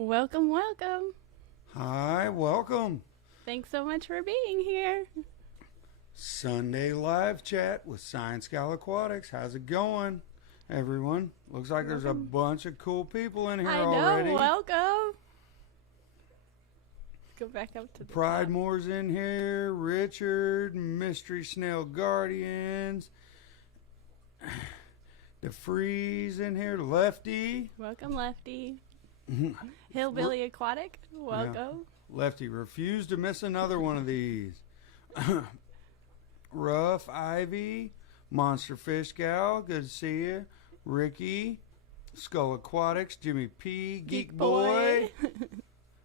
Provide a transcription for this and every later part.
Welcome, welcome. Hi, welcome. Thanks so much for being here. Sunday live chat with ScienceGal Aquatics. How's it going, everyone? Looks like there's a bunch of cool people in here I know, already. welcome. Let's go back up to the Pride top. Moore's in here. Richard, Mystery Snail Guardians. DeFreeze in here. Lefty. Welcome, Lefty. Hillbilly Aquatic, welcome. Lefty refused to miss another one of these. Rough Ivy, Monster Fish Gal, good to see you. Ricky, Skull Aquatics, Jimmy P, Geek Boy,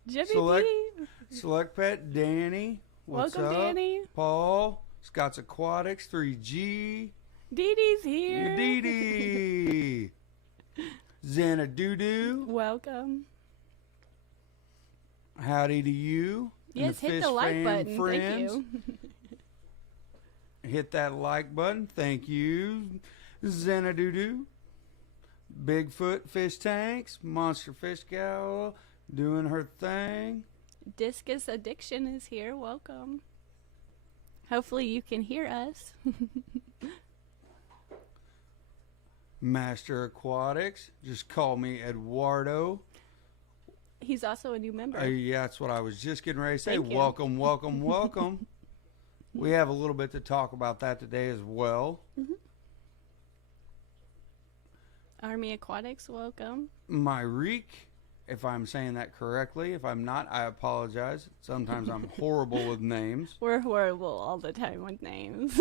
Jimmy P. Select Pet, Danny, what's Welcome, up? Danny. Paul, Scott's Aquatics, 3G, Dee Dee's here. Dee Dee, Xana Doo-Doo, Welcome. howdy to you. and Yes, hit fish the like fan button. friends. Thank you. Hit that like button. Thank you. Xana Doo-Doo. Bigfoot Fish Tanks. Monster Fish Gal doing her thing. Discus Addiction is here. Welcome. Hopefully you can hear us. Master Aquatics. Just call me Eduardo. He's also a new member. Yeah, that's what I was just getting ready to say. Thank you. Welcome, welcome, welcome. We have a little bit to talk about that today as well. Army Aquatics, welcome. Myrique, if I'm saying that correctly. If I'm not, I apologize. Sometimes I'm horrible with names. We're horrible all the time with names.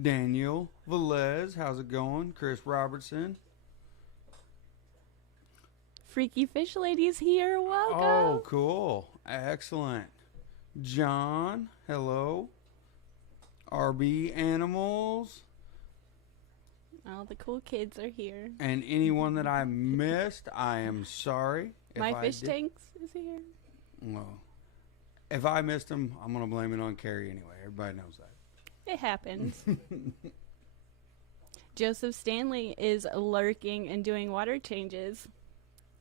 Daniel Velez, how's it going? Chris Robertson. Freaky Fish Lady's here. Welcome. Oh, cool. Excellent. John, hello. RB Animals. All the cool kids are here. And anyone that I missed, I am sorry. My fish tanks is here. Well, if I missed them, I'm going to blame it on Kerri anyway. Everybody knows that. It happens. Joseph Stanley is lurking and doing water changes.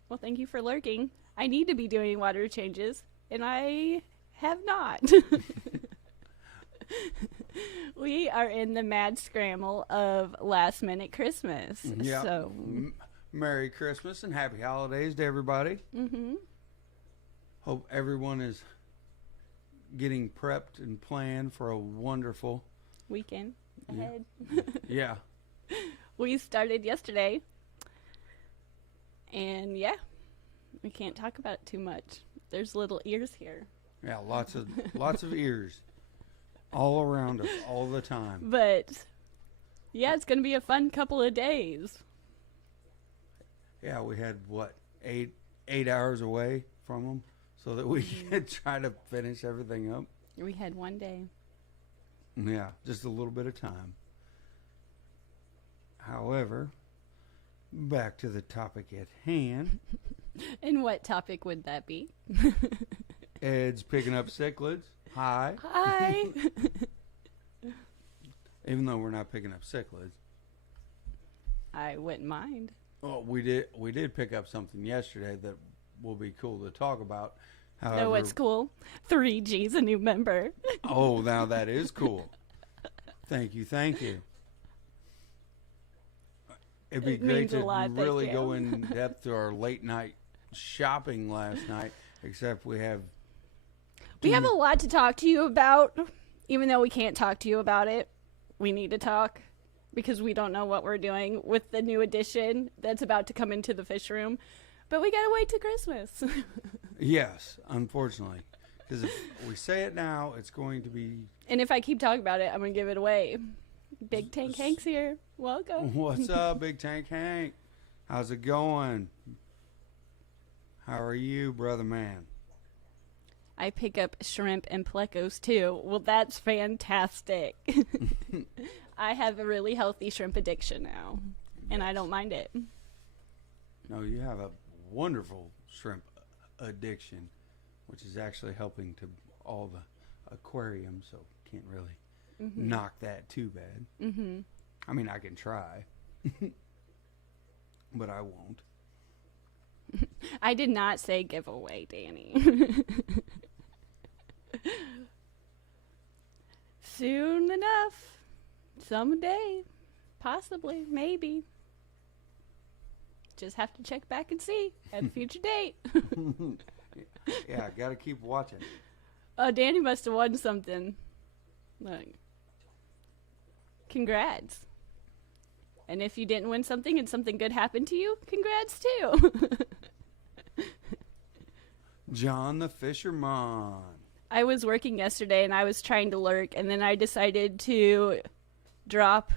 Well, thank you for lurking. I need to be doing water changes, and I have not. We are in the mad scramble of last minute Christmas. Yeah. So, Merry Christmas and Happy Holidays to everybody. Hope everyone is getting prepped and planned for a wonderful weekend ahead. Yeah. We started yesterday. And yeah, we can't talk about it too much. There's little ears here. Yeah, lots of ears all around us all the time. But yeah, it's going to be a fun couple of days. Yeah, we had what, eight hours away from them so that we could try to finish everything up. We had one day. Yeah, just a little bit of time. However, back to the topic at hand. And what topic would that be? Ed's picking up cichlids. Hi. Hi. Even though we're not picking up cichlids. I wouldn't mind. Oh, we did pick up something yesterday that will be cool to talk about. However, Know what's cool? 3G's a new member. Oh, now that is cool. Thank you. It'd be It great means a to lot, thank really you. go in depth to our late night shopping last night, except we have We have a lot to talk to you about. Even though we can't talk to you about it, we need to talk because we don't know what we're doing with the new edition that's about to come into the fish room. But we got to wait till Christmas. Yes, unfortunately. Because if we say it now, it's going to be... And if I keep talking about it, I'm going to give it away. Big Tank Hank's here. Welcome. What's up, Big Tank Hank? How's it going? How are you, brother man? I pick up shrimp and plecos too. Well, that's fantastic. I have a really healthy shrimp addiction now, and I don't mind it. No, you have a wonderful shrimp addiction, which is actually helping to all the aquariums, so can't really knock that too bad. I mean, I can try, but I won't. I did not say giveaway, Danny. Soon enough. Someday. Possibly. Maybe. Just have to check back and see at a future date. Yeah, got to keep watching. Oh, Danny must have won something. Look. Congrats. And if you didn't win something and something good happened to you, congrats too. John the Fisherman. I was working yesterday and I was trying to lurk, and then I decided to drop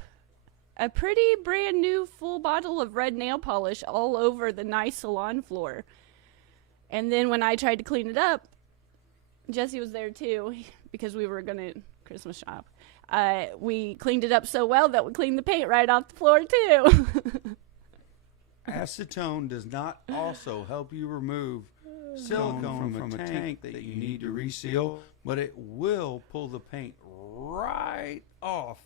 a pretty brand new full bottle of red nail polish all over the nice salon floor. And then when I tried to clean it up, Jesse was there too, because we were going to Christmas shop. We cleaned it up so well that we cleaned the paint right off the floor too. Acetone does not also help you remove silicone from a tank that you need to reseal, but it will pull the paint right off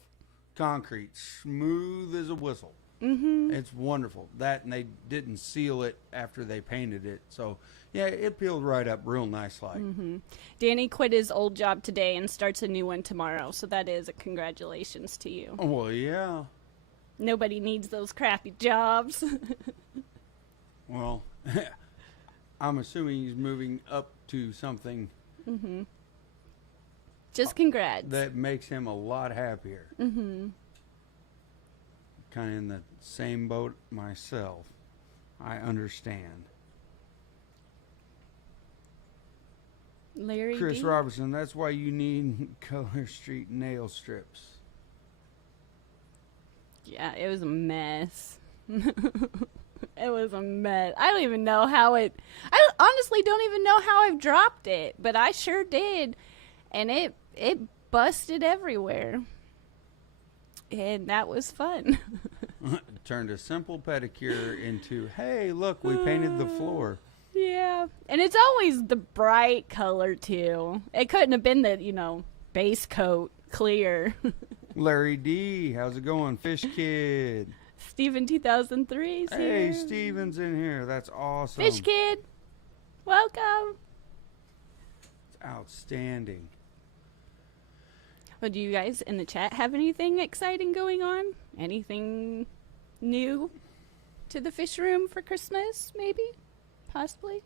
concrete, smooth as a whistle. Mm-hmm. It's wonderful. That, and they didn't seal it after they painted it, so yeah, it peeled right up real nice like. Mm-hmm. Danny quit his old job today and starts a new one tomorrow, so that is a congratulations to you. Oh, well, yeah. Nobody needs those crappy jobs. Well, I'm assuming he's moving up to something. Mm-hmm. Just congrats. That makes him a lot happier. Mm-hmm. Kind of in the same boat myself. I understand. Larry Chris D? Robertson, that's why you need Color Street nail strips. Yeah, it was a mess. It was a mess. I don't even know how it... I honestly don't even know how I've dropped it, but I sure did. And it busted everywhere. And that was fun. Turned a simple pedicure into, hey, look, we painted the floor. Yeah. And it's always the bright color, too. It couldn't have been the, base coat, clear. Larry D, how's it going? Fish Kid. Steven 2003 's Hey, here. Steven's in here. That's awesome. Fish Kid, welcome. It's outstanding. Well, do you guys in the chat have anything exciting going on? Anything new to the fish room for Christmas, maybe? Possibly?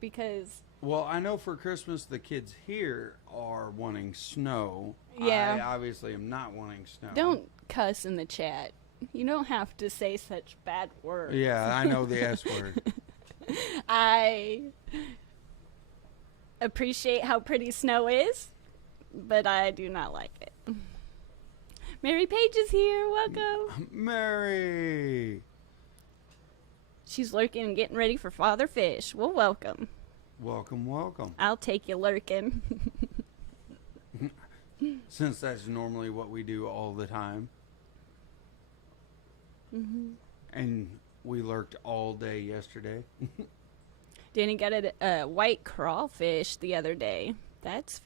Because... Well, I know for Christmas the kids here are wanting snow. Yeah. I obviously am not wanting snow. Don't cuss in the chat. You don't have to say such bad words. Yeah, I know the S word. I appreciate how pretty snow is, but I do not like it. Mary Page is here. Welcome. Mary. She's lurking and getting ready for Father Fish. Well, welcome. Welcome, welcome. I'll take you lurking. Since that's normally what we do all the time. Mm-hmm. And we lurked all day yesterday. Danny got a white crawfish the other day. That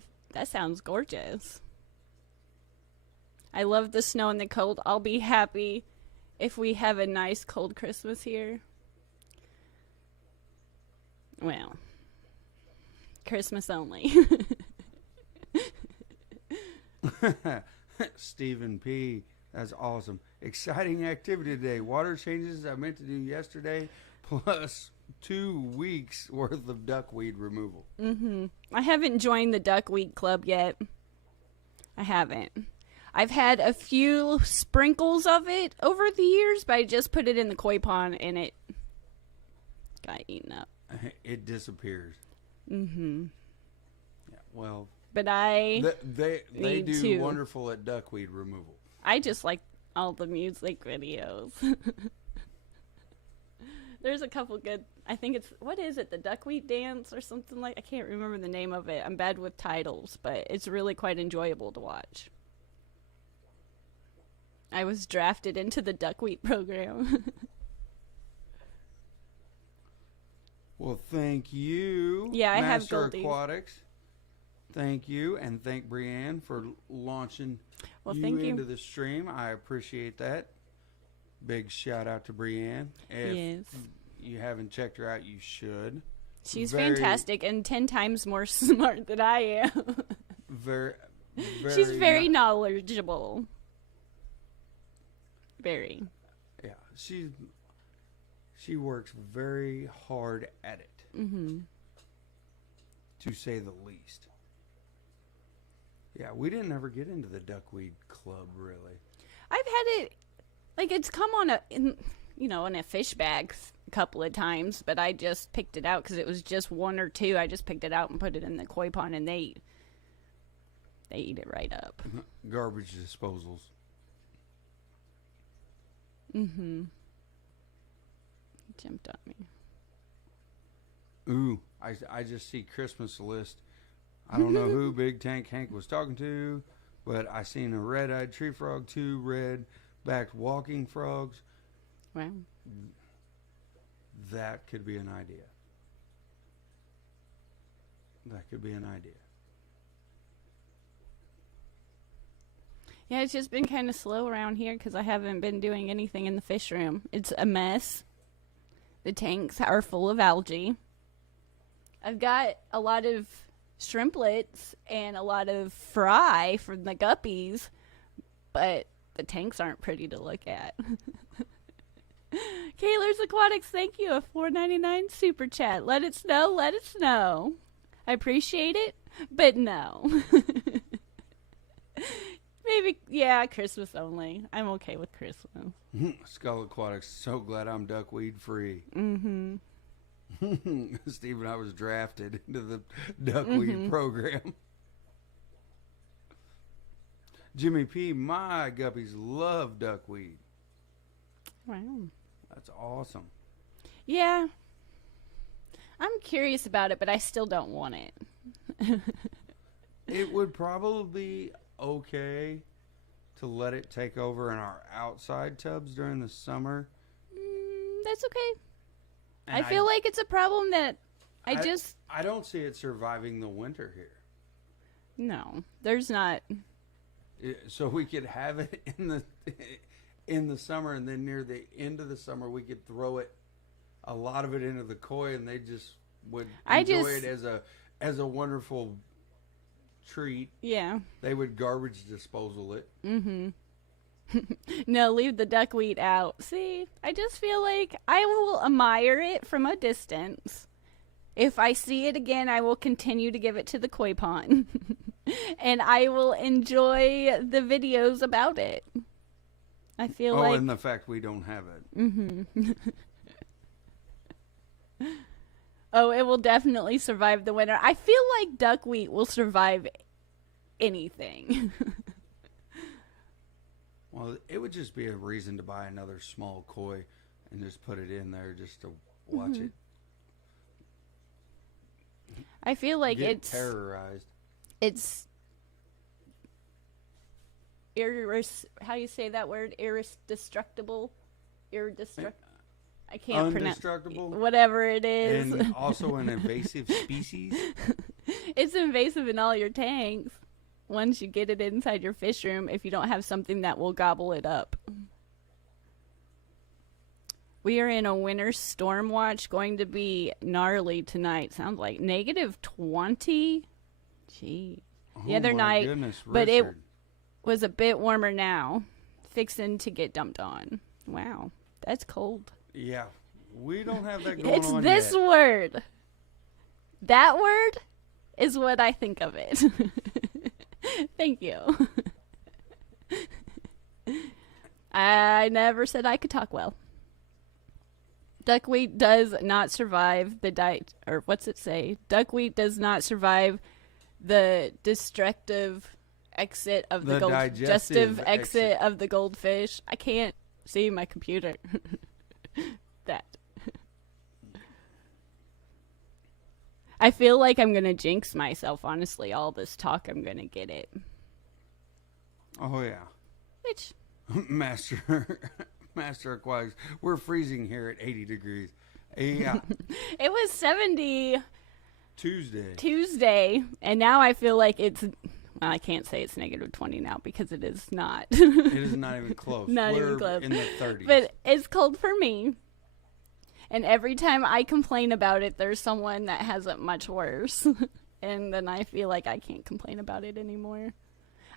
sounds gorgeous. I love the snow and the cold. I'll be happy if we have a nice cold Christmas here. Well, Christmas only. Stephen P. That's awesome. Exciting activity today. Water changes I meant to do yesterday, plus 2 weeks worth of duckweed removal. Mm-hmm. I haven't joined the duckweed club yet. I haven't. I've had a few sprinkles of it over the years, but I just put it in the koi pond and it got eaten up. It disappears. Mm-hmm. Yeah, well, but they do wonderful at duckweed removal. I just like all the music videos. There's a couple good. I think it's what is it? The duckweed dance or something like. I can't remember the name of it. I'm bad with titles, but it's really quite enjoyable to watch. I was drafted into the duckweed program. Well, thank you. Yeah, I have Master goldies. Aquatics. Thank you, and thank Brianne for launching thank you. into the stream. I appreciate that. Big shout out to Brianne. If Yes. you haven't checked her out, you should. She's fantastic and 10 times more smart than I am. Very She's very knowledgeable. Very. Yeah, she works very hard at it. Mm-hmm. To say the least. Yeah, we didn't ever get into the duckweed club, really. I've had it, like, it's come on in a fish bag a couple of times, but I just picked it out because it was just one or two. I just picked it out and put it in the koi pond, and they eat it right up. Garbage disposals. Mm-hmm. He jumped on me. Ooh, I just see Christmas list. I don't know who Big Tank Hank was talking to, but I seen a red-eyed tree frog, 2 red-backed walking frogs. Wow. That could be an idea. That could be an idea. Yeah, it's just been kind of slow around here because I haven't been doing anything in the fish room. It's a mess. The tanks are full of algae. I've got a lot of shrimplets and a lot of fry from the guppies, but the tanks aren't pretty to look at. Kaylor's Aquatics, thank you. A $4.99 super chat. Let us know. I appreciate it, but no. Maybe, yeah, Christmas only. I'm okay with Christmas. Skull Aquatics, so glad I'm duckweed free. Mm-hmm. Steve and I was drafted into the duckweed program. Jimmy P, my guppies love duckweed. Wow. That's awesome. Yeah. I'm curious about it, but I still don't want it. It would probably be okay to let it take over in our outside tubs during the summer. That's okay. And I feel like it's a problem that I don't see it surviving the winter here. No, there's not. So we could have it in the summer, and then near the end of the summer we could throw it, a lot of it, into the koi, and they just would enjoy it as a wonderful treat. Yeah. They would garbage disposal it. Mm-hmm. No, leave the duckweed out. See, I just feel like I will admire it from a distance. If I see it again, I will continue to give it to the koi pond. And I will enjoy the videos about it. I feel like... Oh, and the fact we don't have it. Mm-hmm. Oh, it will definitely survive the winter. I feel like duckweed will survive anything. Well, it would just be a reason to buy another small koi and just put it in there just to watch it. I feel like it's terrorized. It's how you say that word? Indestructible. I can't pronounce. Whatever it is. And also an invasive species. It's invasive in all your tanks. Once you get it inside your fish room, if you don't have something that will gobble it up. We are in a winter storm watch, going to be gnarly tonight. Sounds like -20. Gee. The other night, but it was a bit warmer now. Fixing to get dumped on. Wow, that's cold. Yeah, we don't have that going on yet. It's this word. That word is what I think of it. Thank you. I never said I could talk well. Duckweed does not survive the diet, or what's it say? Duckweed does not survive the destructive exit of the digestive exit of the goldfish. I can't see my computer. That. I feel like I'm going to jinx myself, honestly. All this talk, I'm going to get it. Oh, yeah. Which? Master Aquatics. We're freezing here at 80 degrees. Yeah. It was 70 Tuesday, and now I feel like it's... Well, I can't say it's -20 now because it is not. It is not even close. Not even close. In the 30s. But it's cold for me. And every time I complain about it, there's someone that has it much worse. And then I feel like I can't complain about it anymore.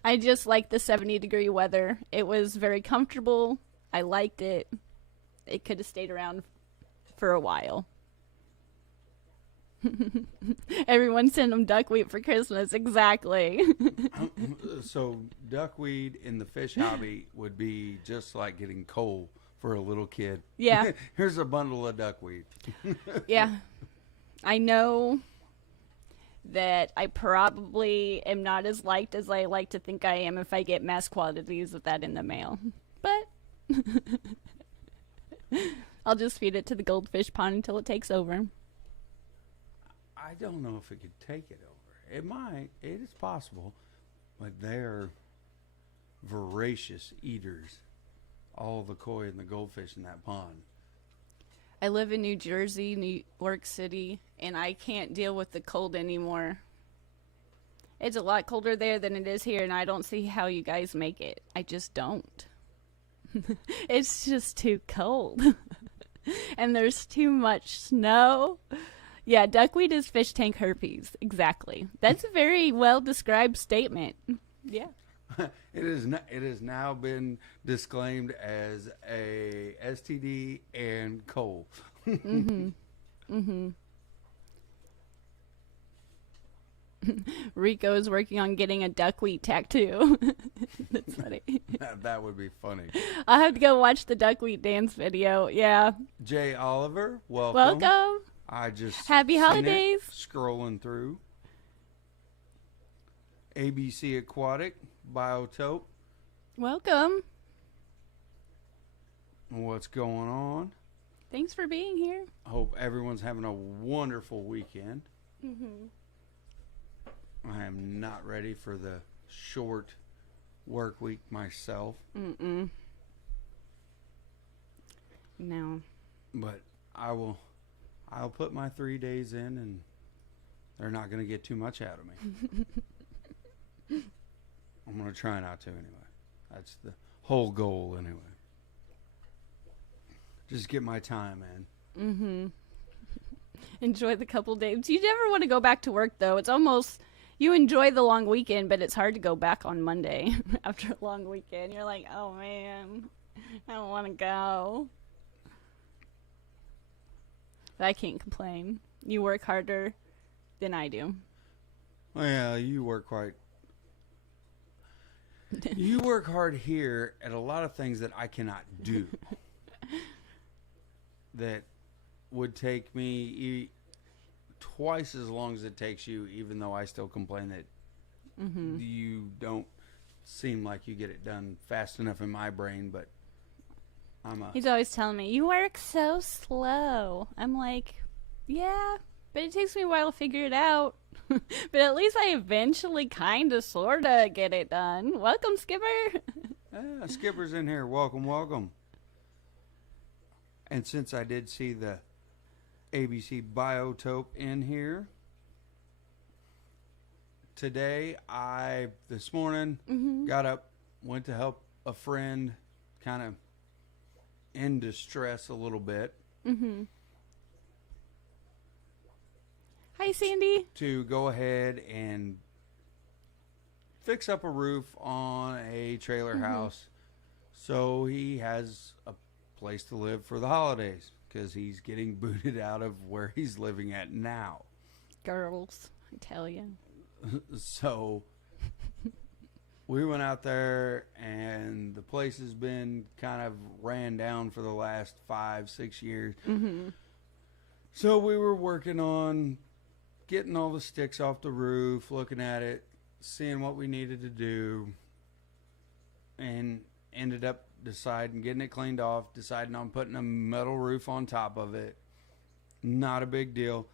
I just like the 70-degree weather. It was very comfortable. I liked it. It could have stayed around for a while. Everyone sent them duckweed for Christmas. Exactly. So duckweed in the fish hobby would be just like getting coal for a little kid. Yeah. Here's a bundle of duckweed. Yeah. I know that I probably am not as liked as I like to think I am if I get mass quantities of that in the mail. But I'll just feed it to the goldfish pond until it takes over. I don't know if it could take it over. It might. It is possible. But they're voracious eaters. All the koi and the goldfish in that pond. I live in New Jersey, New York City, and I can't deal with the cold anymore. It's a lot colder there than it is here, and I don't see how you guys make it. I just don't. It's just too cold. And there's too much snow. Yeah, duckweed is fish tank herpes. Exactly. That's a very well described statement. Yeah. It has now been disclaimed as a STD and coal. Mm-hmm. Mm-hmm. Rico is working on getting a duckweed tattoo. That's funny. That would be funny. I'll have to go watch the duckweed dance video. Yeah. Jay Oliver, welcome. Welcome. I just Happy seen holidays. it, scrolling through. ABC Aquatic, Biotope. Welcome. What's going on? Thanks for being here. Hope everyone's having a wonderful weekend. Mm-hmm. I am not ready for the short work week myself. Mm-mm. No. But I'll put my 3 days in, and they're not going to get too much out of me. I'm going to try not to anyway. That's the whole goal anyway. Just get my time in. Mm-hmm. Enjoy the couple days. You never want to go back to work, though. It's almost... You enjoy the long weekend, but it's hard to go back on Monday after a long weekend. You're like, oh, man, I don't want to go. But I can't complain. You work harder than I do. Well, yeah, you work hard here at a lot of things that I cannot do. That would take me twice as long as it takes you, even though I still complain that you don't seem like you get it done fast enough in my brain, but He's always telling me, you work so slow. I'm like, yeah, but it takes me a while to figure it out. But at least I eventually kind of, sort of get it done. Welcome, Skipper. Yeah, Skipper's in here. Welcome, welcome. And since I did see the ABC Biotope in here, today this morning, got up, went to help a friend kind of in distress a little bit. Hi, Sandy. To go ahead and fix up a roof on a trailer house so he has a place to live for the holidays, because he's getting booted out of where he's living at now. Girls, I tell you. So we went out there, and the place has been kind of ran down for the last 5-6 years. So we were working on getting all the sticks off the roof, looking at it, seeing what we needed to do, and ended up deciding, getting it cleaned off, deciding on putting a metal roof on top of it. Not a big deal.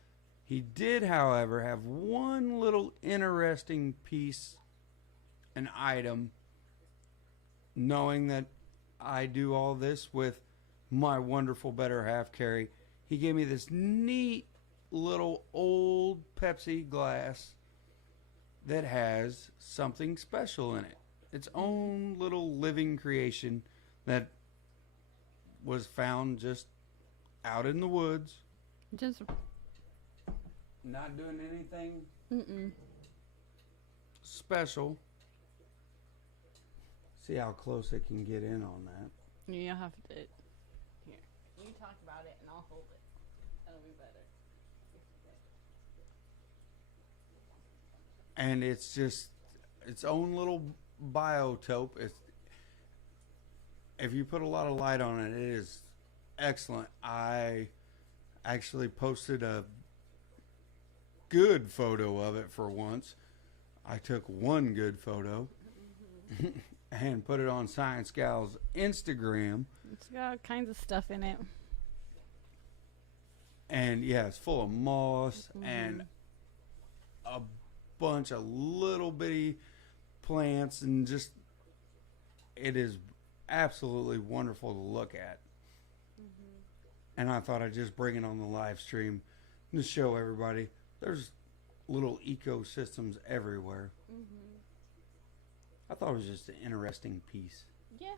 He did, however, have one little interesting piece, an item, knowing that I do all this with my wonderful better half, Kerri. He gave me this neat little old Pepsi glass that has something special in it. Its own little living creation that was found just out in the woods. Just Not doing anything mm-mm. special. See how close it can get in on that. You have to. Here, you talk about it, and I'll hold it. That'll be better. And it's just its own little biotope. If you put a lot of light on it, it is excellent. I actually posted a good photo of it for once. I took one good photo and put it on ScienceGal's Instagram. It's got all kinds of stuff in it. And yeah, it's full of moss and a bunch of little bitty plants, and just it is absolutely wonderful to look at. And I thought I'd just bring it on the live stream to show everybody there's little ecosystems everywhere. I thought it was just an interesting piece. Yeah,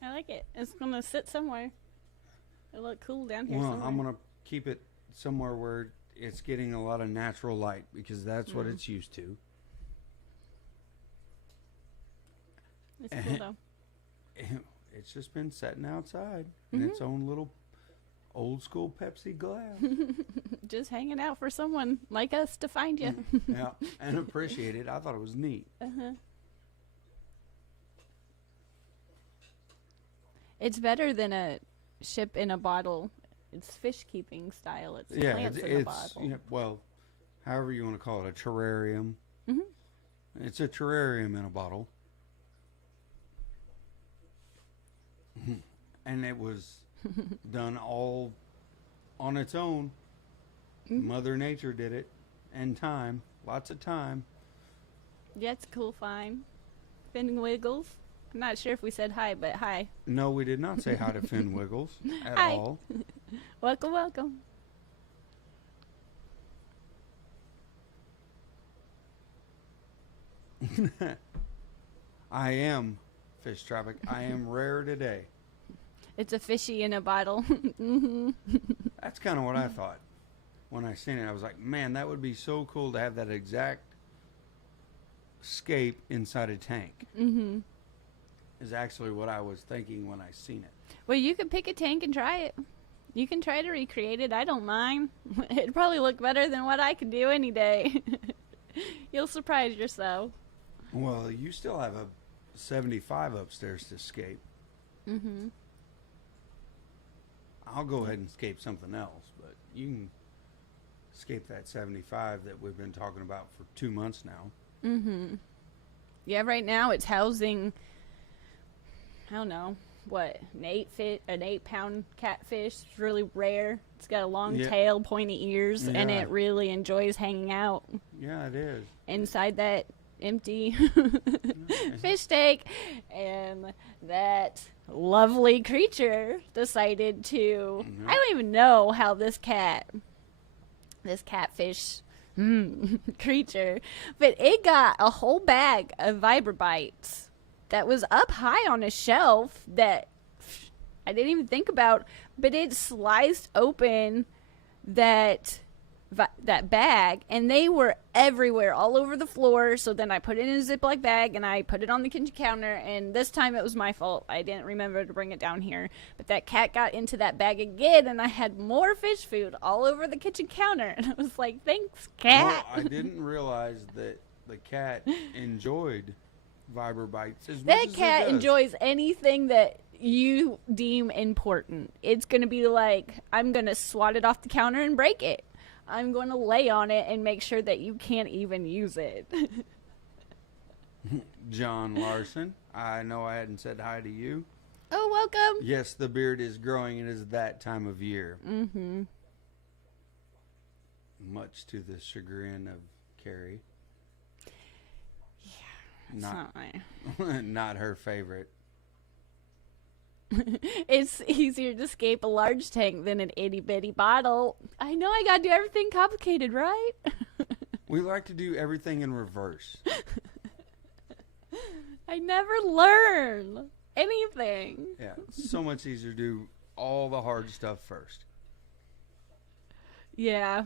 I like it. It's gonna sit somewhere. It'll look cool down here. Well, somewhere. I'm gonna keep it somewhere where it's getting a lot of natural light, because that's what it's used to. It's cool though. It's just been sitting outside in its own little old school Pepsi glass. Just hanging out for someone like us to find you. Yeah, and appreciate it. I thought it was neat. It's better than a ship in a bottle. It's fish keeping style. It's Yeah, plants in a bottle. Yeah, well, however you want to call it, a terrarium. It's a terrarium in a bottle. And it was done all on its own. Mother Nature did it. And time. Lots of time. Yeah, it's a cool find. Finn Wiggles. I'm not sure if we said hi, but hi. No, we did not say hi to Finn Wiggles at Hi. all. Welcome, welcome. I am Fish Tropic. I am rare today. It's a fishy in a bottle. That's kind of what I thought when I seen it. I was like, man, that would be so cool to have that exact scape inside a tank. Is actually what I was thinking when I seen it. Well, you could pick a tank and try it. You can try to recreate it. I don't mind. It'd probably look better than what I could do any day. You'll surprise yourself. Well, you still have a 75 upstairs to scape. I'll go ahead and scape something else, but you can scape that 75 that we've been talking about for 2 months now. Yeah, right now it's housing, I don't know, what, an 8-pound catfish. It's really rare. It's got a long tail, pointy ears, and it really enjoys hanging out Yeah, it is. inside that empty fish tank. And that lovely creature decided to, I don't even know how this catfish creature, but it got a whole bag of Vibrobites that was up high on a shelf that I didn't even think about, but it sliced open that bag, and they were everywhere, all over the floor. So then I put it in a Ziploc bag and I put it on the kitchen counter, and this time it was my fault. I didn't remember to bring it down here, but that cat got into that bag again, and I had more fish food all over the kitchen counter, and I was like, thanks, cat. Well, I didn't realize that the cat enjoyed Vibrobites as much That as cat it does. enjoys anything that you deem important. It's going to be like, I'm going to swat it off the counter and break it. I'm going to lay on it and make sure that you can't even use it. John Larson, I know I hadn't said hi to you. Oh, welcome. Yes, the beard is growing. It is that time of year. Much to the chagrin of Kerri. It's not Not her favorite. It's easier to escape a large tank than an itty-bitty bottle. I know I gotta do everything complicated, right? We like to do everything in reverse. I never learn anything. Yeah, it's so much easier to do all the hard stuff first. Yeah.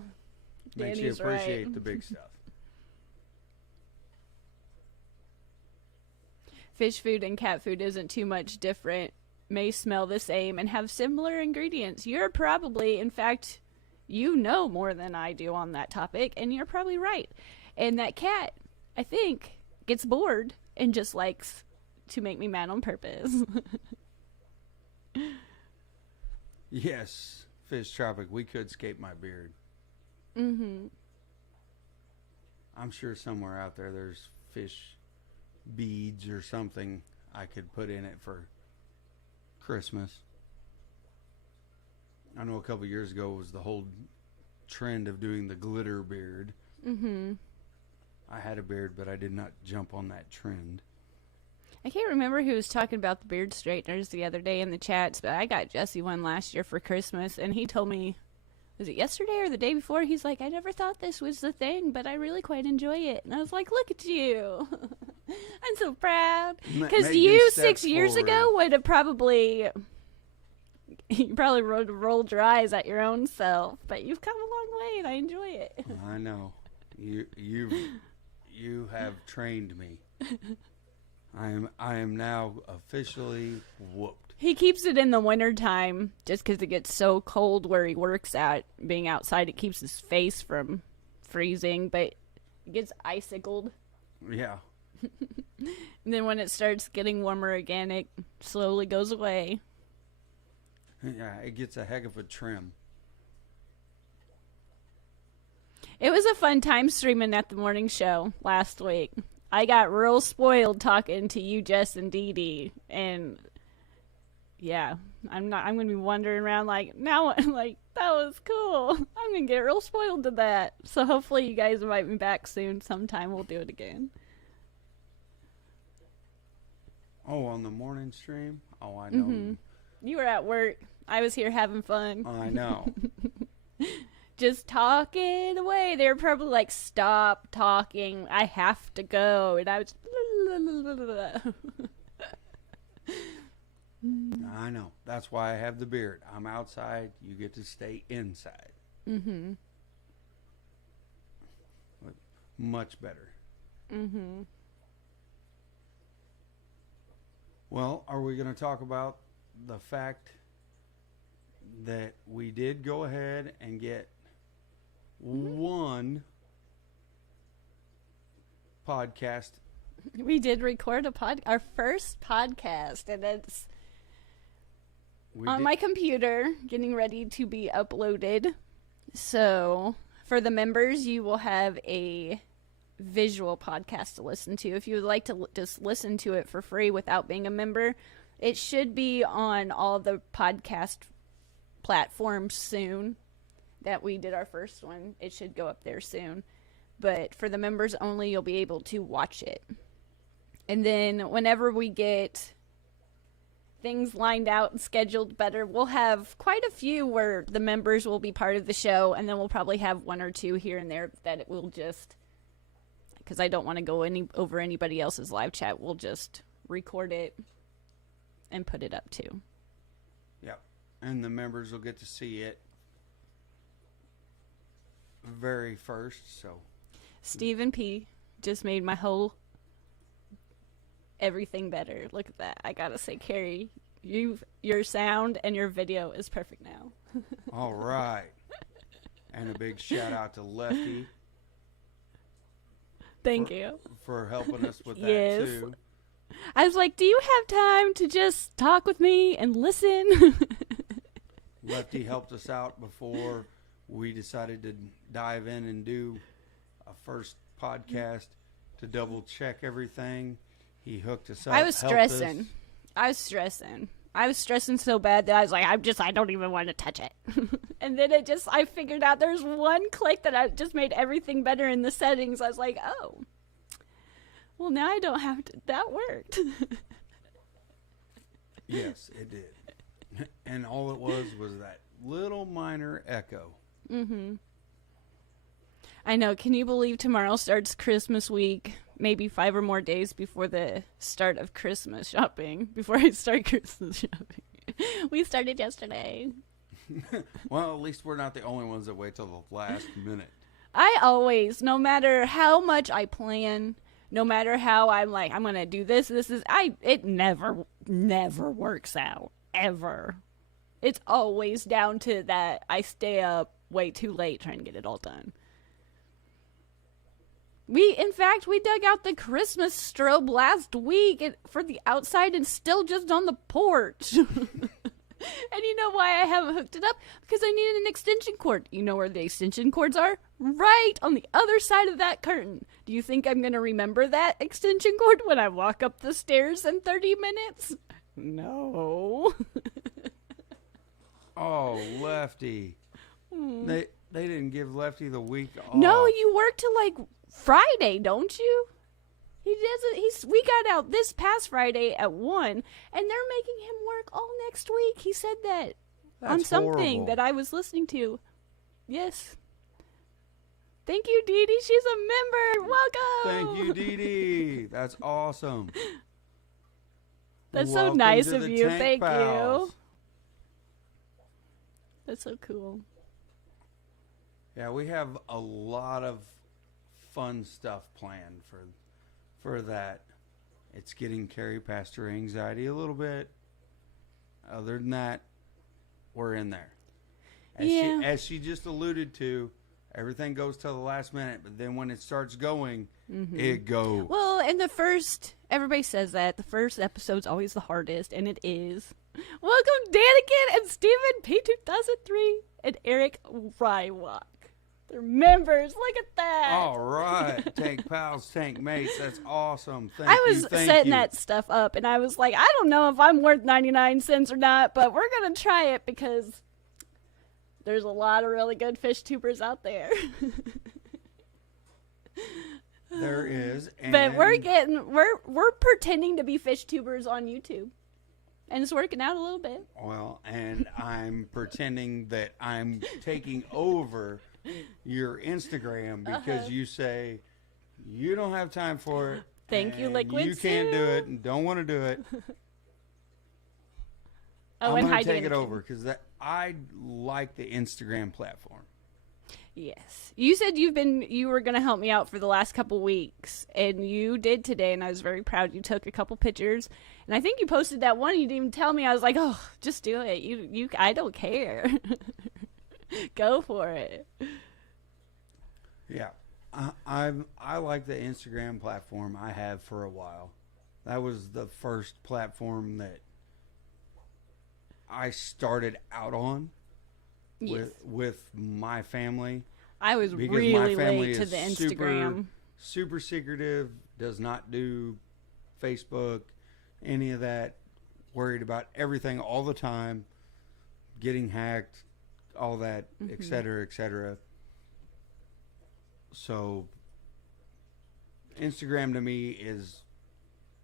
Makes Danny's you appreciate right. the big stuff. Fish food and cat food isn't too much different, may smell the same, and have similar ingredients. You're probably, in fact, you know more than I do on that topic, and you're probably right. And that cat, I think, gets bored and just likes to make me mad on purpose. Yes, Fish Tropic, we could escape my beard. Mm-hmm. I'm sure somewhere out there there's fish beads or something I could put in it for Christmas. I know a couple years ago was the whole trend of doing the glitter beard. Mm-hmm. I had a beard, but I did not jump on that trend. I can't remember who was talking about the beard straighteners the other day in the chats, but I got Jesse one last year for Christmas, and he told me, was it yesterday or the day before? He's like, I never thought this was the thing, but I really quite enjoy it. And I was like, look at you. I'm so proud. Because you 6 years ago would have probably, you probably would have rolled your eyes at your own self, but you've come a long way, and I enjoy it. I know. You have trained me. I am now officially whooped. He keeps it in the wintertime just because it gets so cold where he works at. Being outside, it keeps his face from freezing, but it gets icicled. Yeah. And then when it starts getting warmer again, it slowly goes away. Yeah, it gets a heck of a trim. It was a fun time streaming at the morning show last week. I got real spoiled talking to you, Jess, and Dee Dee, and yeah, I'm gonna be wandering around like, now I'm like, that was cool. I'm gonna get real spoiled to that. So hopefully you guys invite me back soon sometime. We'll do it again. Oh, on the morning stream? Oh, I know. Mm-hmm. You were at work. I was here having fun. I know. Just talking away. They were probably like, stop talking. I have to go. And I was... I know. That's why I have the beard. I'm outside. You get to stay inside. Mm-hmm. Much better. Mm-hmm. Well, are we going to talk about the fact that we did go ahead and get one podcast? We did record our first podcast, and it's on my computer, getting ready to be uploaded. So, for the members, you will have a visual podcast to listen to. If you would like to just listen to it for free without being a member, it should be on all the podcast platforms soon. That we did our first one. It should go up there soon. But for the members only, you'll be able to watch it. And then whenever we get things lined out and scheduled better, we'll have quite a few where the members will be part of the show, and then we'll probably have one or two here and there that it will just, because I don't want to go over anybody else's live chat, we'll just record it and put it up too. Yep. And the members will get to see it very first, so Stephen P. just made my whole everything better. Look at that. I gotta say, Kerri, your sound and your video is perfect now. All right. And a big shout out to Lefty. Thank you for helping us with that too. I was like, do you have time to just talk with me and listen? Lefty helped us out before we decided to dive in and do a first podcast to double check everything. He hooked us up. I was stressing. I was stressing so bad that I was like, I don't even want to touch it. And then I figured out there's one click that I just made everything better in the settings. I was like, oh, well, now I don't have to. That worked. Yes, it did. And all it was that little minor echo. Mm-hmm. I know. Can you believe tomorrow starts Christmas week? Maybe 5 or more days before the start of Christmas shopping. Before I start Christmas shopping. We started yesterday. Well, at least we're not the only ones that wait till the last minute. I always, no matter how much I plan, no matter how I'm like, I'm gonna do this, it never works out ever. It's always down to that I stay up way too late trying to get it all done. In fact, we dug out the Christmas strobe last week for the outside and still just on the porch. And you know why I haven't hooked it up? Because I needed an extension cord. You know where the extension cords are? Right on the other side of that curtain. Do you think I'm going to remember that extension cord when I walk up the stairs in 30 minutes? No. Oh, Lefty. They didn't give Lefty the week off. No, you work till like Friday, don't you? He doesn't. We got out this past Friday at 1, and they're making him work all next week. He said that on something horrible. that I was listening to. Yes. Thank you, Dee Dee. She's a member. Welcome. Thank you, Dee Dee. That's awesome. That's so Welcome nice to of the you. Tank Thank Pals. you. That's so cool. Yeah, we have a lot of fun stuff planned for that. It's getting Kerri past her anxiety a little bit. Other than that, we're in there. As she just alluded to, everything goes till the last minute, but then when it starts going, it goes. Well, and everybody says that the first episode's always the hardest, and it is. Welcome, Danikin and Steven P2003 and Eric Rywalk. They're members. Look at that. All right. Tank pals, tank mates. That's awesome. Thank I was you. Thank setting you. that stuff up, and I was like, I don't know if I'm worth 99 cents or not, but we're going to try it because there's a lot of really good fish tubers out there. There is. And But we're pretending to be fish tubers on YouTube. And it's working out a little bit. Well, and I'm pretending that I'm taking over your Instagram because you say you don't have time for it. Thank you, and Liquid you can't do Sue. it and don't want to do it. Oh, I'm and going hi, to take it Danikin. over because I like the Instagram platform. Yes. You said you were going to help me out for the last couple weeks, and you did today, and I was very proud. You took a couple pictures, and I think you posted that one. You didn't even tell me. I was like, oh, just do it. I don't care. Go for it. Yeah. I like the Instagram platform. I have for a while. That was the first platform that I started out on Yes. with my family. I was Because really my family late to is the Instagram. super secretive, does not do Facebook, any of that, worried about everything all the time, getting hacked, all that, et cetera, et cetera. So Instagram to me is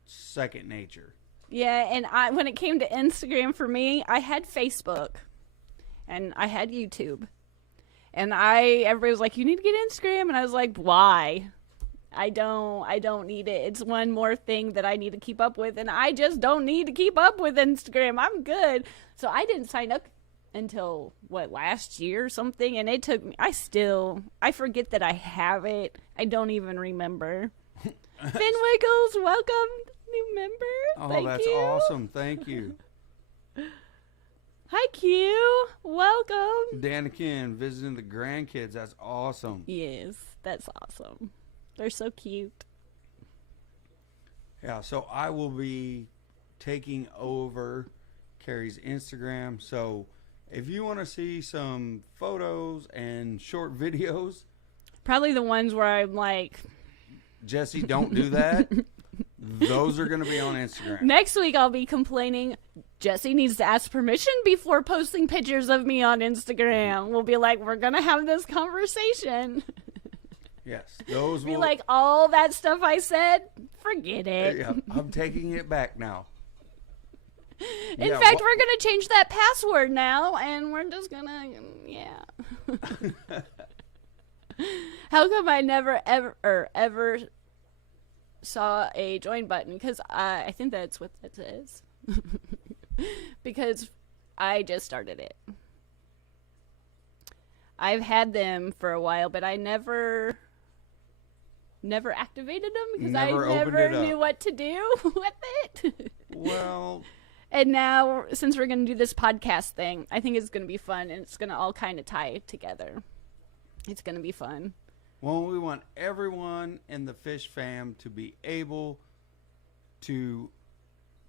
second nature. Yeah, and when it came to Instagram for me, I had Facebook and I had YouTube. And everybody was like, you need to get Instagram. And I was like, why? I don't need it. It's one more thing that I need to keep up with. And I just don't need to keep up with Instagram. I'm good. So I didn't sign up until, last year or something. And it took me, I forget that I have it. I don't even remember. Finn Wiggles, welcome, new member. Oh, Thank that's you. awesome. Thank you. Hi, Q. Welcome. Danikin visiting the grandkids. That's awesome. Yes, that's awesome. They're so cute. Yeah, so I will be taking over Kerri's Instagram. So if you want to see some photos and short videos, Probably the ones where I'm like, Jesse, don't do that. Those are going to be on Instagram. next week I'll be complaining Jesse needs to ask permission before posting pictures of me on Instagram. We'll be like, we're going to have this conversation. Yes, those Be will. like, all that stuff I said, forget it. Yeah, I'm taking it back now. In Yeah, fact, we're going to change that password now, and we're just going to, yeah. How come I never, ever saw a join button? Because I think that's what that is. Because I just started it. I've had them for a while, but I never activated them because Never I opened never it up. knew what to do with it. Well, And now, since we're going to do this podcast thing, I think it's going to be fun, and it's going to all kind of tie together. It's going to be fun. well, we want everyone in the fish fam to be able to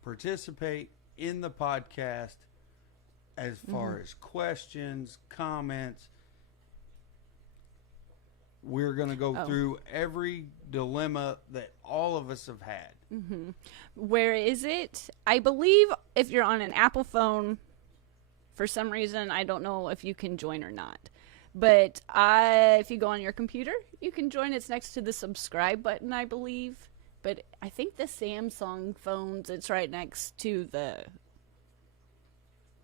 participate in the podcast as far as questions, comments. We're going to go through every dilemma that all of us have had. Where is it? I believe if you're on an Apple phone, for some reason, I don't know if you can join or not. But if you go on your computer, you can join. It's next to the subscribe button, I believe. But I think the Samsung phones, it's right next to the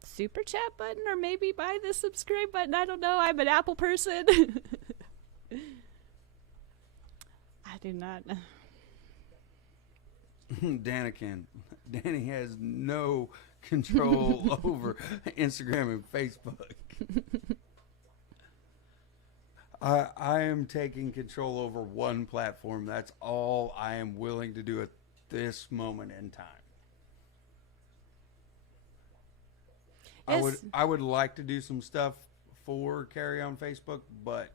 super chat button, or maybe by the subscribe button. I don't know. I'm an Apple person. I do not know. Danny has no control over Instagram and Facebook. I am taking control over one platform. That's all I am willing to do at this moment in time. Yes. I would like to do some stuff for Kerri on Facebook, but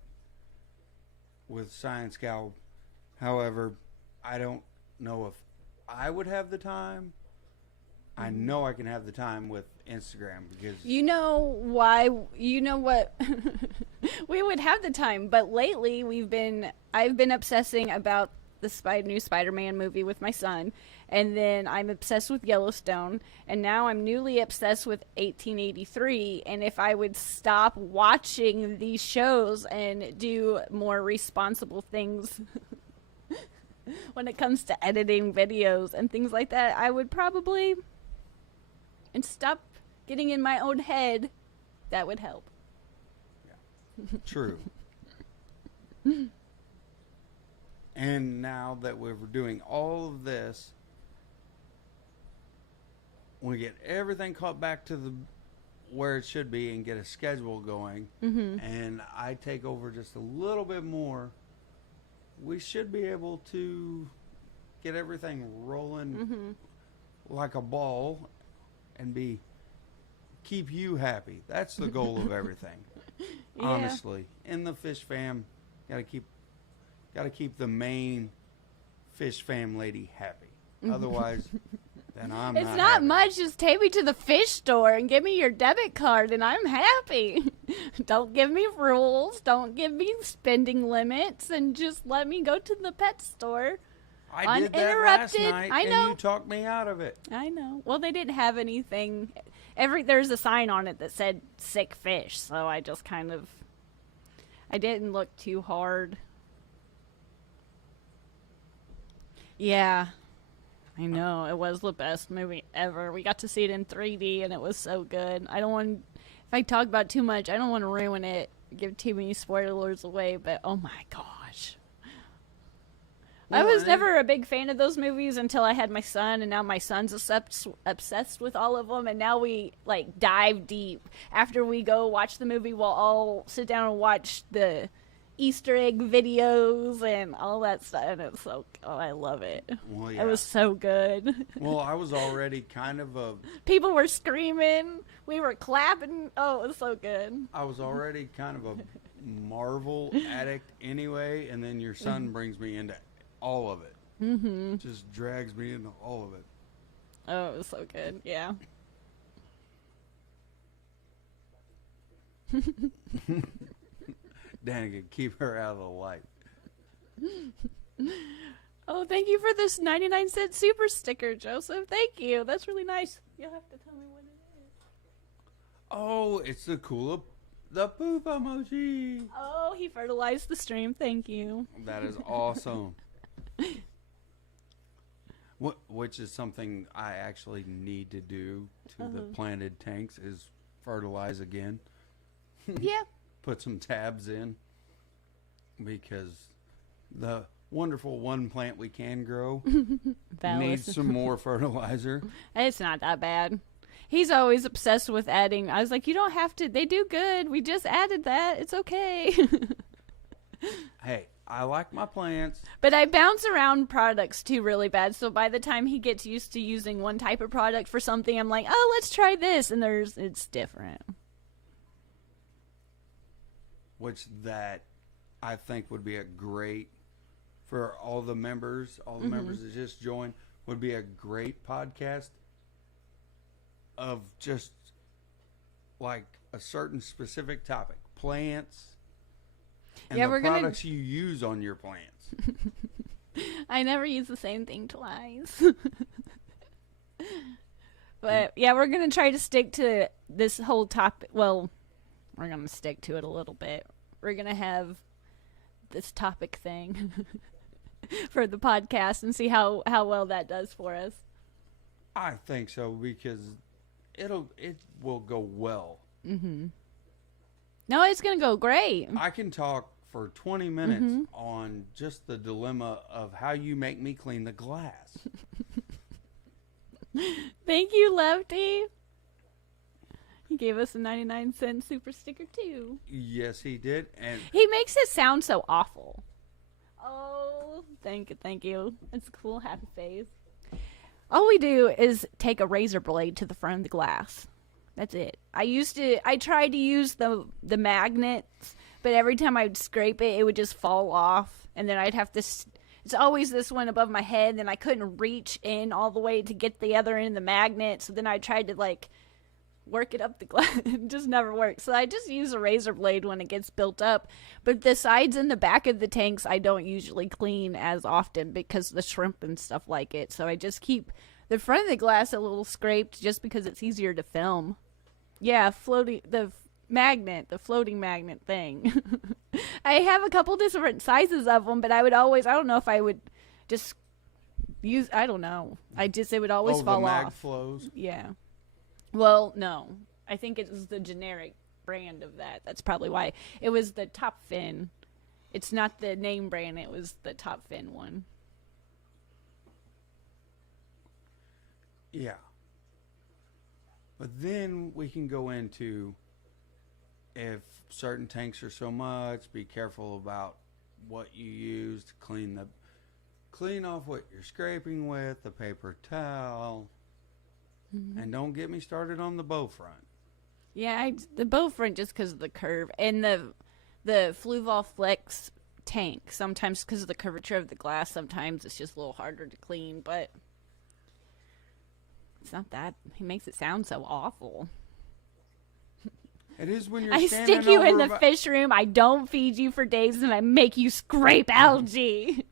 with ScienceGal, however, I don't know if I would have the time. I know I can have the time with Instagram because You know why? You know what? We would have the time, but lately I've been obsessing about the new Spider-Man movie with my son, and then I'm obsessed with Yellowstone, and now I'm newly obsessed with 1883. And if I would stop watching these shows and do more responsible things when it comes to editing videos and things like that, I would probably stop getting in my own head. That would help. true. And now that we're doing all of this, we get everything caught back to where it should be and get a schedule going, and I take over just a little bit more, we should be able to get everything rolling like a ball and keep you happy. That's the goal of everything. Yeah. Honestly, in the fish fam, gotta keep the main fish fam lady happy. Otherwise, then I'm It's not not happy. much. Just take me to the fish store and give me your debit card, and I'm happy. Don't give me rules. Don't give me spending limits, and just let me go to the pet store. I did that last uninterrupted. night, I and know. you talked me out of it. I know. Well, they didn't have anything. There's a sign on it that said sick fish, so I just I didn't look too hard. Yeah. I know. It was the best movie ever. We got to see it in 3D, and it was so good. If I talk about it too much, I don't want to ruin it, give too many spoilers away, but oh my gosh. I Well, was never a big fan of those movies until I had my son, and now my son's obsessed with all of them, and now we dive deep. After we go watch the movie, we'll all sit down and watch the Easter egg videos and all that stuff, and it's I love it. Well, yeah. It was so good. Well, I was already kind of People were screaming, we were clapping. Oh, it was so good. I was already kind of a Marvel addict anyway, and then your son brings me into all of it. Just drags me into all of it. Oh, it was so good. Yeah. Danny could keep her out of the light. Oh, thank you for this 99-cent super sticker, Joseph. Thank you. That's really nice. You'll have to tell me what it is. Oh, it's the the poop emoji. Oh, he fertilized the stream. Thank you. That is awesome. Which is something I actually need to do to the planted tanks is fertilize again. Yeah. Put some tabs in because the wonderful one plant we can grow needs some more fertilizer. It's not that bad. He's always obsessed with adding. I was like, you don't have to. They do good. We just added that. It's okay. Hey, I like my plants. But I bounce around products too really bad. So by the time he gets used to using one type of product for something, I'm like, oh, let's try this. And it's different. Which that I think would be a great, for all the members, members that just joined, would be a great podcast of just like a certain specific topic. Plants. And the products you use on your plants. I never use the same thing twice. But yeah, we're going to try to stick to this whole topic. Well, we're going to stick to it a little bit. We're going to have this topic thing for the podcast and see how well that does for us. I think so, because it will go well. Mm-hmm. No, it's going to go great. I can talk for 20 minutes on just the dilemma of how you make me clean the glass. Thank you, Lefty. He gave us a 99-cent super sticker, too. Yes, he did. And he makes it sound so awful. Oh, thank you. It's a cool, happy face. All we do is take a razor blade to the front of the glass. That's it. I tried to use the magnets, but every time I would scrape it, it would just fall off. And then I'd have to, it's always this one above my head, and I couldn't reach in all the way to get the other end of the magnet. So then I tried to like work it up the glass. It just never works. So I just use a razor blade when it gets built up. But the sides and the back of the tanks, I don't usually clean as often because the shrimp and stuff like it. So I just keep the front of the glass a little scraped just because it's easier to film. Yeah, floating the floating magnet thing. I have a couple different sizes of them, but I don't know if I would just use, I don't know. It would always fall the mag off. Flows? Yeah. Well, no. I think it was the generic brand of that. That's probably why. It was the top fin. It's not the name brand. It was the top fin one. Yeah. But then we can go into, if certain tanks are so much, be careful about what you use to clean off what you're scraping with, the paper towel. Mm-hmm. And don't get me started on the bow front. Yeah, the bow front just because of the curve. And the Fluval Flex tank, sometimes because of the curvature of the glass, sometimes it's just a little harder to clean, but it's not that. He makes it sound so awful. It is when you're I stick you in the fish room, I don't feed you for days, and I make you scrape algae.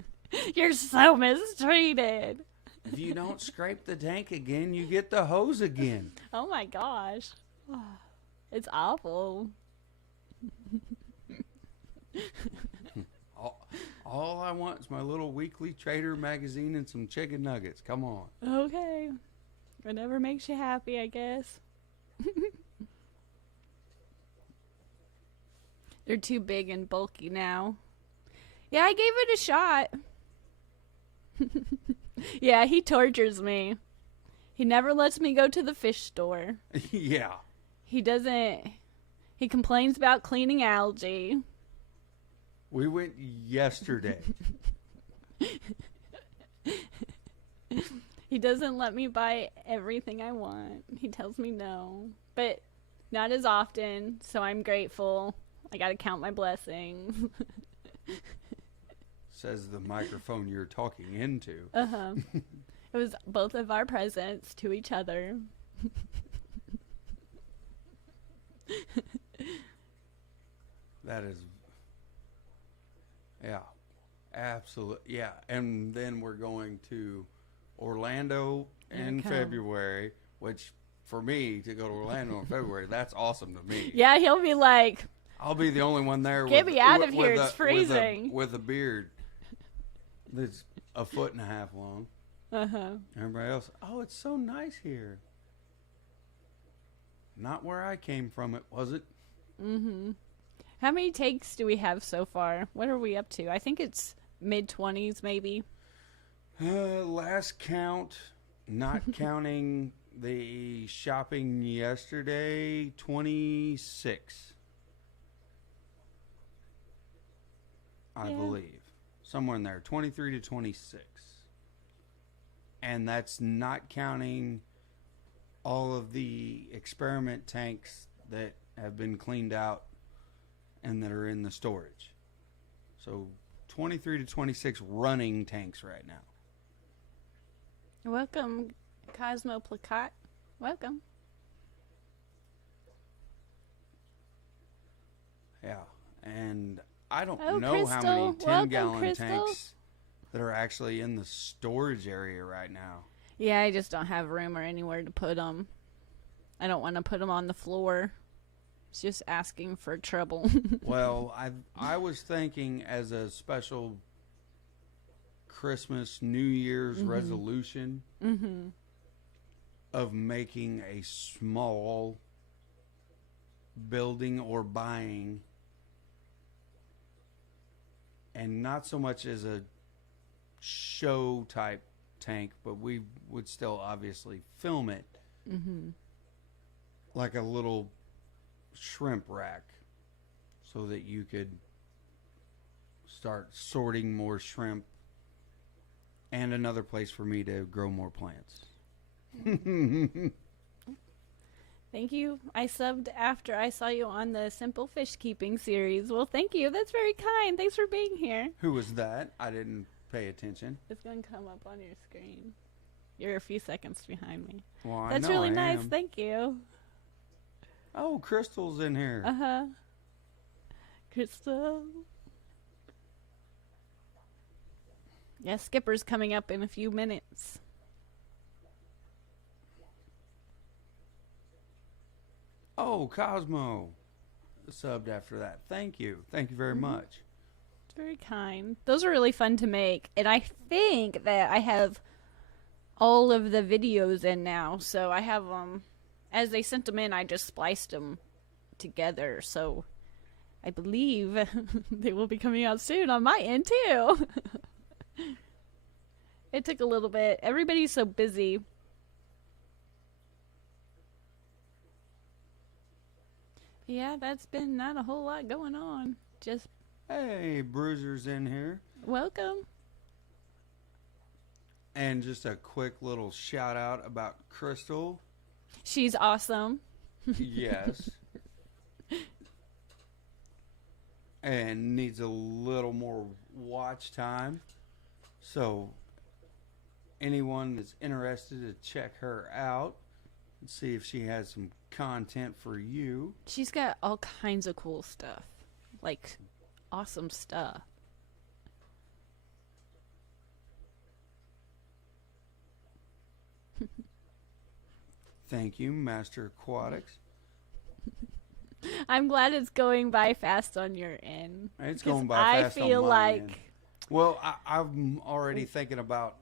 You're so mistreated. If you don't scrape the tank again, you get the hose again. Oh my gosh. It's awful. All I want is my little weekly Trader magazine and some chicken nuggets. Come on. Okay. Whatever makes you happy, I guess. They're too big and bulky now. Yeah, I gave it a shot. Yeah, he tortures me. He never lets me go to the fish store. Yeah. He complains about cleaning algae. We went yesterday. He doesn't let me buy everything I want. He tells me no. But not as often, so I'm grateful. I gotta count my blessings. Says the microphone you're talking into. Uh-huh. It was both of our presents to each other. That is... Yeah. Absolutely. Yeah. And then we're going to Orlando in February, which for me to go to Orlando in February, that's awesome to me. Yeah, he'll be like, I'll be the only one there. Get me out of here, it's freezing. With a beard that's 1.5 feet long. Uh-huh. Everybody else, oh, it's so nice here. Not where I came from, it was it? Mm-hmm. How many takes do we have so far? What are we up to? I think it's mid-20s, maybe. Last count, not counting The shopping yesterday, 26, I believe. Somewhere in there, 23 to 26. And that's not counting all of the experiment tanks that have been cleaned out and that are in the storage. So 23 to 26 running tanks right now. Welcome, Cosmo Placat. Welcome. Yeah. And I don't know Crystal. how many 10-gallon Crystal. tanks that are actually in the storage area right now. Yeah, I just don't have room or anywhere to put them. I don't want to put them on the floor. It's just asking for trouble. Well, I was thinking as a special Christmas, New Year's resolution of making a small building or buying, and not so much as a show type tank, but we would still obviously film it, like a little shrimp rack, so that you could start sorting more shrimp, and another place for me to grow more plants. Thank you. I subbed after I saw you on the Simple Fish Keeping series. Well, thank you. That's very kind. Thanks for being here. Who was that? I didn't pay attention. It's going to come up on your screen. You're a few seconds behind me. Well, That's I know really I nice. am. Thank you. Oh, Crystal's in here. Uh-huh. Crystal. Yeah, Skipper's coming up in a few minutes. Oh, Cosmo subbed after that. Thank you. Thank you very much. It's very kind. Those are really fun to make. And I think that I have all of the videos in now. So I have them. As they sent them in, I just spliced them together. So I believe they will be coming out soon on my end, too. It took a little bit. Everybody's so busy. Yeah, that's been not a whole lot going on. Just Hey, Bruiser's in here. welcome. And just a quick little shout out about Crystal. She's awesome. Yes. And needs a little more watch time. So anyone that's interested to check her out and see if she has some content for you. She's got all kinds of cool stuff. Like, awesome stuff. Thank you, Master Aquatics. I'm glad it's going by fast on your end. It's 'Cause going by I fast feel on my like end. Well, I'm already thinking about.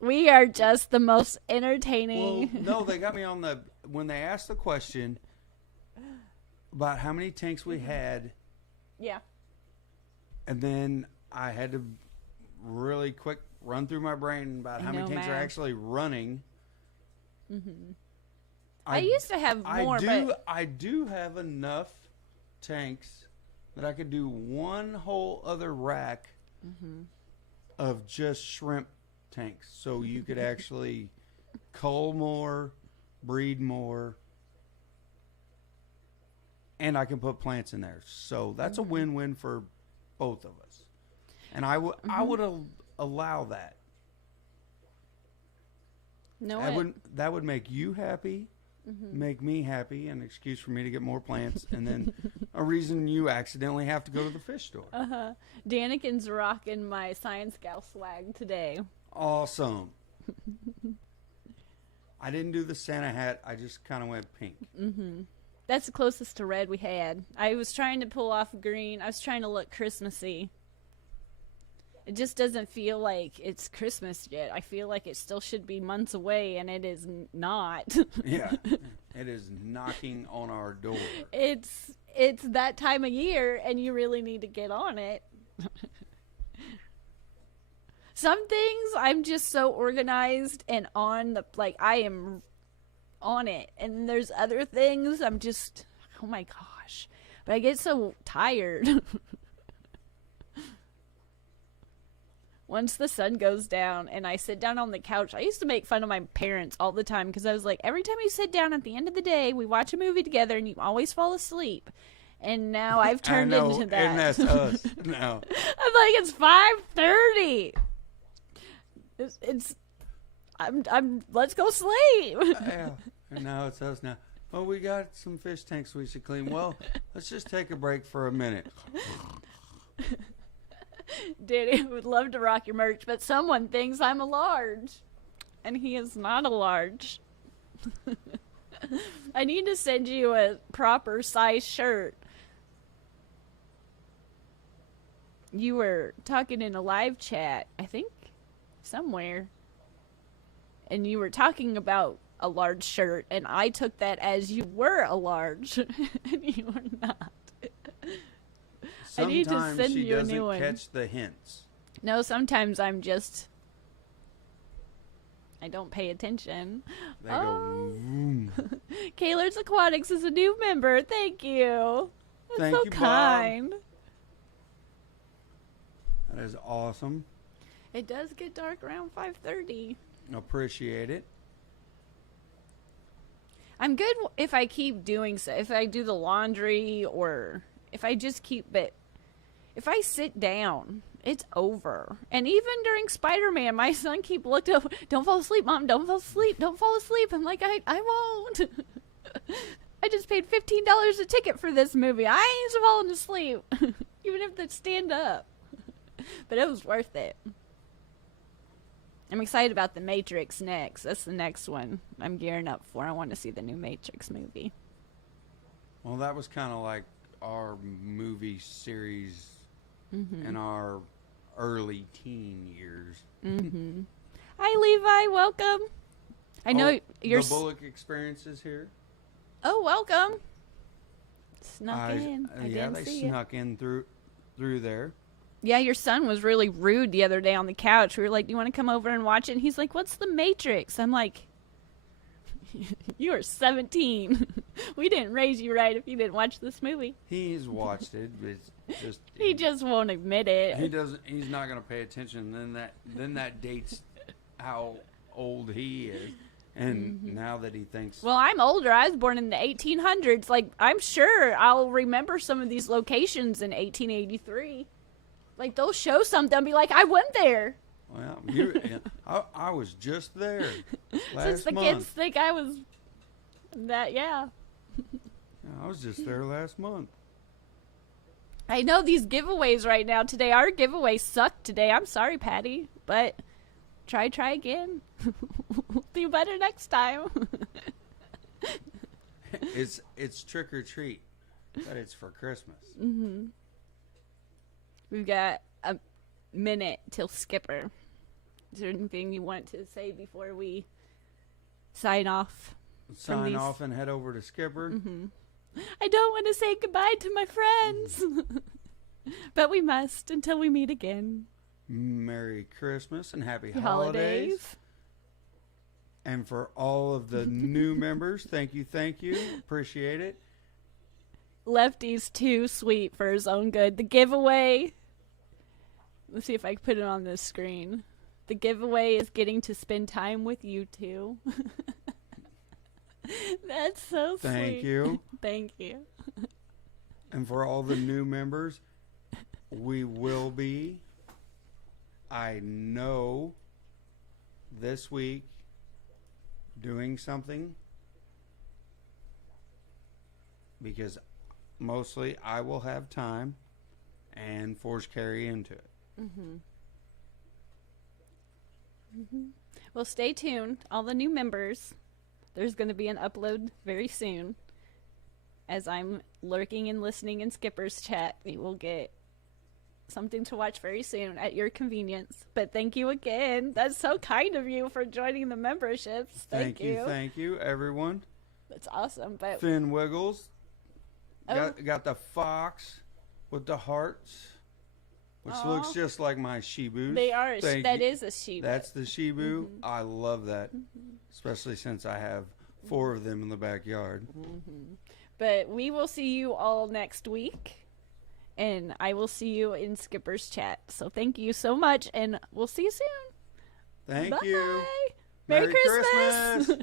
we are just the most Well, entertaining. no, they got me on the when they asked the question about how many tanks we had, Yeah. and then I had to really quick run through my brain about how many know, tanks are math. actually running. I used to have more, but I do have enough tanks that I could do one whole other rack of just shrimp tanks. So you could actually cull more, breed more, and I can put plants in there. So that's a win-win for both of us. And I would allow that. no, That would make you happy, make me happy, an excuse for me to get more plants, and then a reason you accidentally have to go to the fish store. Danikin's rocking my ScienceGal swag today. Awesome. I didn't do the Santa hat. I just kind of went pink. That's the closest to red we had. I was trying to pull off green. I was trying to look Christmassy. It just doesn't feel like it's Christmas yet. I feel like it still should be months away, and it is not. Yeah. It is knocking on our door. It's that time of year, and you really need to get on it. Some things I'm just so organized and on the, like, I am on it. And there's other things I'm just, oh my gosh. But I get so tired. Once the sun goes down and I sit down on the couch, I used to make fun of my parents all the time because I was like, every time you sit down at the end of the day, we watch a movie together and you always fall asleep. And now I've turned into that. And that's us now. I'm like, it's 5:30. I'm let's go sleep. Yeah. And now it's us now. Well, we got some fish tanks we should clean. Well, let's just take a break for a minute. Danny would love to rock your merch, but someone thinks I'm a large. And he is not a large. I need to send you a proper size shirt. You were talking in a live chat, I think, somewhere. And you were talking about a large shirt, and I took that as you were a large, and you were not. I need to send you a new one. Sometimes she doesn't catch the hints. No, sometimes I don't pay attention. They go, Kerri Aquatics is a new member. Thank you. That's Thank so you, Bob. kind. That is awesome. It does get dark around 5:30. Appreciate it. I'm good if I keep doing so. If I do the laundry or if I just keep it. If I sit down, it's over. And even during Spider-Man, my son keep looked over. Don't fall asleep, Mom. Don't fall asleep. Don't fall asleep. I'm like, I won't. I just paid $15 a ticket for this movie. I ain't falling asleep. Even if they stand up. But it was worth it. I'm excited about The Matrix next. That's the next one I'm gearing up for. I want to see the new Matrix movie. Well, that was kind of like our movie series in our early teen years. Hi, Levi. Welcome. I know you're... The Bullock experience is here. Oh, welcome. Snuck in. I yeah, didn't they see snuck in through there. Yeah, your son was really rude the other day on the couch. We were like, do you want to come over and watch it? And he's like, what's The Matrix? I'm like, you are 17. We didn't raise you right if you didn't watch this movie. He's watched it, but it's just He just won't admit it. he doesn't. He's not going to pay attention. Then that dates how old he is, and now that he thinks, Well, I'm older. I was born in the 1800s. Like, I'm sure I'll remember some of these locations in 1883. Like, they'll show something and be like, I went there. well, I was just there last Since the month. kids think I was that, yeah. I was just there last month. I know these giveaways right now today. Our giveaway sucked today. I'm sorry, Patty. But try again. Do better next time. It's trick or treat, but it's for Christmas. We've got a minute till Skipper. Is there anything you want to say before we sign off? Sign off and head over to Skipper. I don't want to say goodbye to my friends. But we must until we meet again. Merry Christmas and Happy Holidays. And for all of the new members, thank you. Appreciate it. Lefty's too sweet for his own good. The giveaway. Let's see if I can put it on this screen. The giveaway is getting to spend time with you two. That's so sweet. Thank you. Thank you. And for all the new members, we will be, I know, this week doing something because mostly I will have time and force Kerri into it. Well, stay tuned. All the new members. There's going to be an upload very soon. As I'm lurking and listening in Skipper's chat, you will get something to watch very soon at your convenience. But thank you again. That's so kind of you for joining the memberships. Thank you, everyone. That's awesome. But Finn Wiggles. Got the fox with the hearts, which looks just like my Shibu. They are. That is a Shibu. That's the Shibu. I love that, especially since I have 4 of them in the backyard. But we will see you all next week. And I will see you in Skipper's chat. So thank you so much, and we'll see you soon. Thank Bye. you. Merry Christmas.